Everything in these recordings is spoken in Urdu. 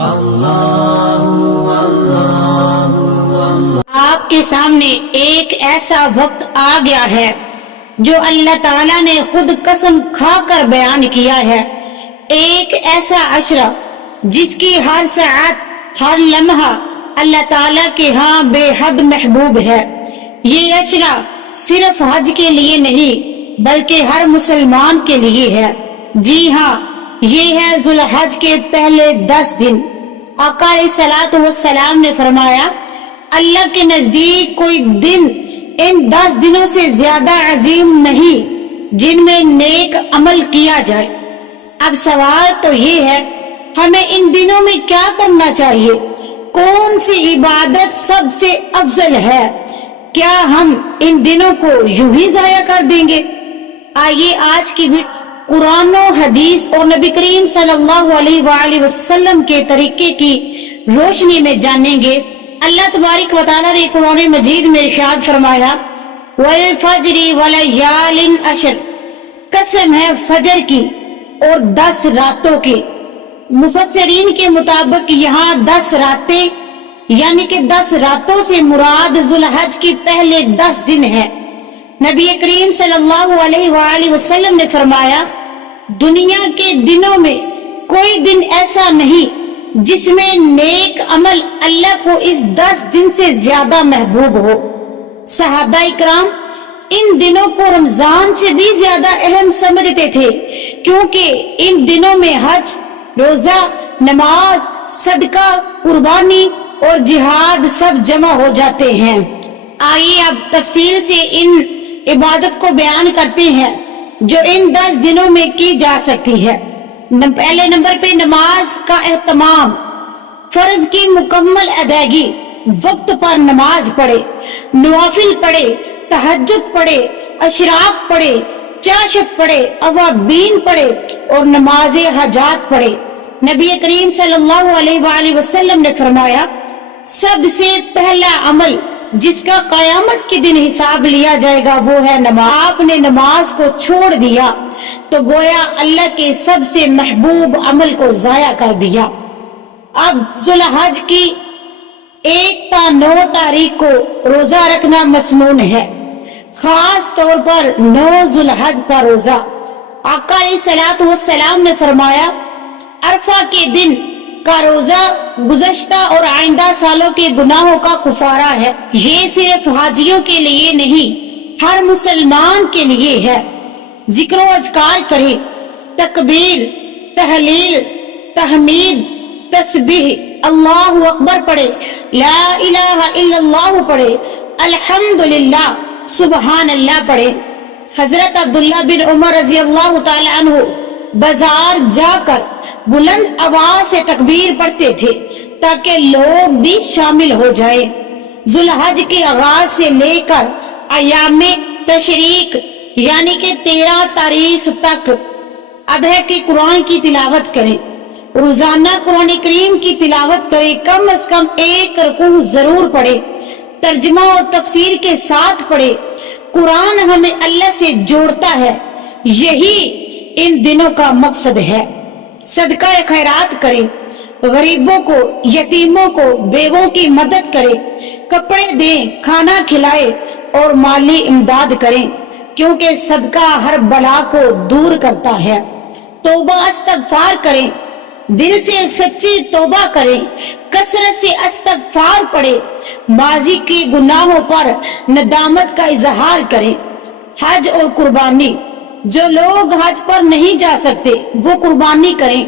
آپ کے سامنے ایک ایسا وقت آ گیا ہے جو اللہ تعالیٰ نے خود قسم کھا کر بیان کیا ہے، ایک ایسا عشرہ جس کی ہر ساعت ہر لمحہ اللہ تعالیٰ کے ہاں بے حد محبوب ہے۔ یہ عشرہ صرف حج کے لیے نہیں بلکہ ہر مسلمان کے لیے ہے۔ جی ہاں، یہ ہے ذو الحج کے پہلے 10 دن۔ آقا علیہ الصلوۃ والسلام نے فرمایا، اللہ کے نزدیک کوئی دن ان 10 دنوں سے زیادہ عظیم نہیں جن میں نیک عمل کیا جائے۔ اب سوال تو یہ ہے، ہمیں ان دنوں میں کیا کرنا چاہیے؟ کون سی عبادت سب سے افضل ہے؟ کیا ہم ان دنوں کو یوں ہی ضائع کر دیں گے؟ آئیے آج کی قرآن و حدیث اور نبی کریم صلی اللہ علیہ وآلہ وسلم کے طریقے کی روشنی میں جانیں گے۔ اللہ تبارک و تعالیٰ نے قرآن مجید میں ارشاد فرمایا، وَالْفَجْرِ وَلَيَالٍ عَشْرٍ، قسم ہے فجر کی اور 10 راتوں کی۔ مفسرین کے مطابق یہاں 10 راتیں یعنی کہ 10 راتوں سے مراد ذو الحج کی پہلے 10 دن ہے۔ نبی کریم صلی اللہ علیہ وآلہ وسلم نے فرمایا، دنیا کے دنوں میں کوئی دن ایسا نہیں جس میں نیک عمل اللہ کو اس 10 دن سے زیادہ محبوب ہو۔ صحابہ اکرام ان دنوں کو رمضان سے بھی زیادہ اہم سمجھتے تھے، کیونکہ ان دنوں میں حج، روزہ، نماز، صدقہ، قربانی اور جہاد سب جمع ہو جاتے ہیں۔ آئیے اب تفصیل سے ان عبادت کو بیان کرتے ہیں جو ان 10 دنوں میں کی جا سکتی ہے۔ پہلے نمبر پہ نماز کا اہتمام، فرض کی مکمل ادائیگی، وقت پر نماز پڑھے، نوافل پڑھے، تہجد پڑھے، اشراق پڑھے، چاشت پڑھے، اوابین پڑھے اور نماز حاجات پڑھے۔ نبی کریم صلی اللہ علیہ وآلہ وسلم نے فرمایا، سب سے پہلا عمل جس کا قیامت کے دن حساب لیا جائے گا وہ ہے نماز۔ آپ نے نماز کو چھوڑ دیا تو گویا اللہ کے سب سے محبوب عمل کو ضائع کر دیا۔ اب ذو الحج کی 1 تا 9 تاریخ کو روزہ رکھنا مسنون ہے، خاص طور پر 9 ذو الحج کا روزہ۔ آقا علیہ الصلوۃ والسلام نے فرمایا، عرفہ کے دن کا روزہ گزشتہ اور آئندہ سالوں کے گناہوں کا کفارہ ہے۔ یہ صرف حاجیوں کے لیے نہیں، ہر مسلمان کے لیے ہے۔ ذکر و اذکار کرے، تکبیر، تحلیل، تحمید، تسبیح، اللہ اکبر پڑھے، لا الہ الا اللہ پڑھے، الحمدللہ، سبحان اللہ پڑھے۔ حضرت عبداللہ بن عمر رضی اللہ تعالی عنہ بازار جا کر بلند آواز سے تکبیر پڑھتے تھے تاکہ لوگ بھی شامل ہو جائیں۔ ذو الحج کے آغاز سے لے کر ایام تشریق یعنی کہ 13 تاریخ تک اب ہے کہ قرآن کی تلاوت کریں، روزانہ قرآن کریم کی تلاوت کریں، کم از کم 1 رکوع ضرور پڑھیں، ترجمہ اور تفسیر کے ساتھ پڑھیں۔ قرآن ہمیں اللہ سے جوڑتا ہے، یہی ان دنوں کا مقصد ہے۔ صدقہ خیرات کریں، غریبوں کو، یتیموں کو، بیووں کی مدد کریں، کپڑے دیں، کھانا کھلائیں اور مالی امداد کریں، کیونکہ صدقہ ہر بلا کو دور کرتا ہے۔ توبہ استغفار کریں، دل سے سچی توبہ کریں، کثرت سے استغفار پڑھیں، ماضی کے گناہوں پر ندامت کا اظہار کریں۔ حج اور قربانی، جو لوگ حج پر نہیں جا سکتے وہ قربانی کریں،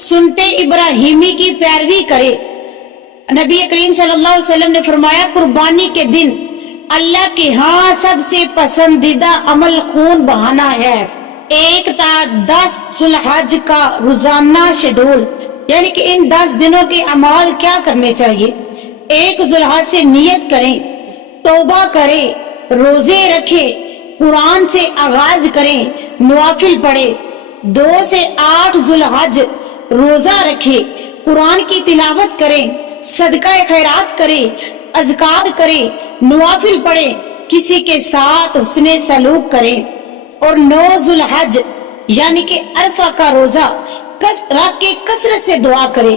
سنت ابراہیمی کی پیروی کریں۔ نبی کریم صلی اللہ علیہ وسلم نے فرمایا، قربانی کے دن اللہ کے ہاں سب سے پسندیدہ عمل خون بہانا ہے۔ 1 تا 10 ذو الحج کا روزانہ شیڈول، یعنی کہ ان 10 دنوں کے اعمال کیا کرنے چاہیے۔ 1 ذو الحج سے نیت کریں، توبہ کریں، روزے رکھیں، قرآن سے آغاز کریں، نوافل پڑھیں۔ 2 سے 8 ذو الحج روزہ رکھیں، قرآن کی تلاوت کریں، صدقہ خیرات کریں، اذکار کریں، نوافل پڑھیں، کسی کے ساتھ حسن سلوک کریں۔ اور 9 ذو الحج یعنی کہ عرفہ کا روزہ رکھ کے کثرت سے دعا کریں،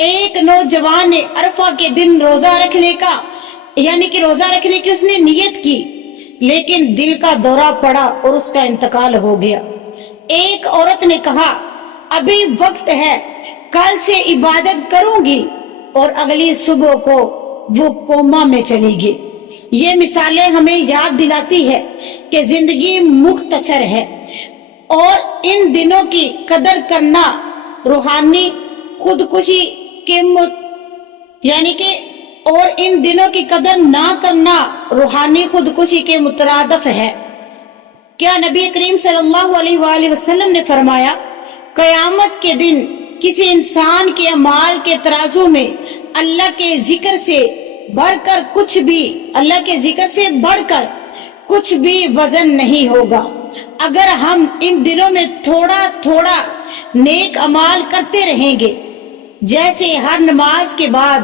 ایک نوجوان نے عرفہ کے دن روزہ رکھنے کا یعنی کہ روزہ رکھنے کی اس نے نیت کی، لیکن دل کا دورہ پڑا اور اس کا انتقال ہو گیا۔ ایک عورت نے کہا ابھی وقت ہے، کل سے عبادت کروں گی، اور اگلی صبح کو وہ کوما میں چلی گئی۔ یہ مثالیں ہمیں یاد دلاتی ہے کہ زندگی مختصر ہے اور ان دنوں کی قدر کرنا روحانی خودکشی کے اور ان دنوں کی قدر نہ کرنا روحانی خودکشی کے مترادف ہے۔ کیا نبی کریم صلی اللہ علیہ وآلہ وسلم نے فرمایا قیامت کے دن کسی انسان کے اعمال کے ترازو میں اللہ کے ذکر سے بڑھ کر کچھ بھی وزن نہیں ہوگا۔ اگر ہم ان دنوں میں تھوڑا تھوڑا نیک اعمال کرتے رہیں گے، جیسے ہر نماز کے بعد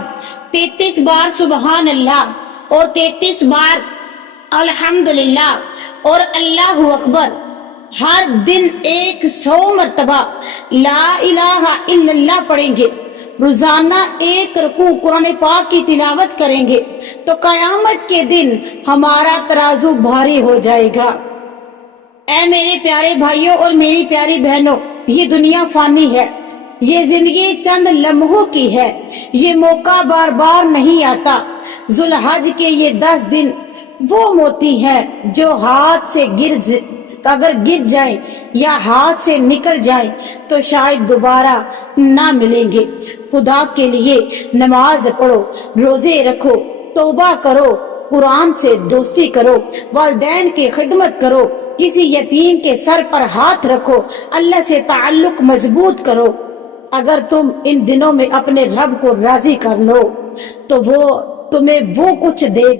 33 بار سبحان اللہ اور 33 بار الحمدللہ اور اللہ اکبر، ہر دن 100 مرتبہ لا الہ الا اللہ پڑھیں گے، روزانہ 1 رکوع قرآن پاک کی تلاوت کریں گے، تو قیامت کے دن ہمارا ترازو بھاری ہو جائے گا۔ اے میرے پیارے بھائیوں اور میری پیاری بہنوں، یہ دنیا فانی ہے، یہ زندگی چند لمحوں کی ہے، یہ موقع بار بار نہیں آتا۔ ذوالحج کے یہ 10 دن وہ موتی ہیں جو ہاتھ سے اگر گر جائیں یا ہاتھ سے نکل جائیں تو شاید دوبارہ نہ ملیں گے۔ خدا کے لیے نماز پڑھو، روزے رکھو، توبہ کرو، قرآن سے دوستی کرو، والدین کی خدمت کرو، کسی یتیم کے سر پر ہاتھ رکھو، اللہ سے تعلق مضبوط کرو۔ اگر تم ان دنوں میں اپنے رب کو راضی کر لو تو وہ تمہیں وہ کچھ دے گا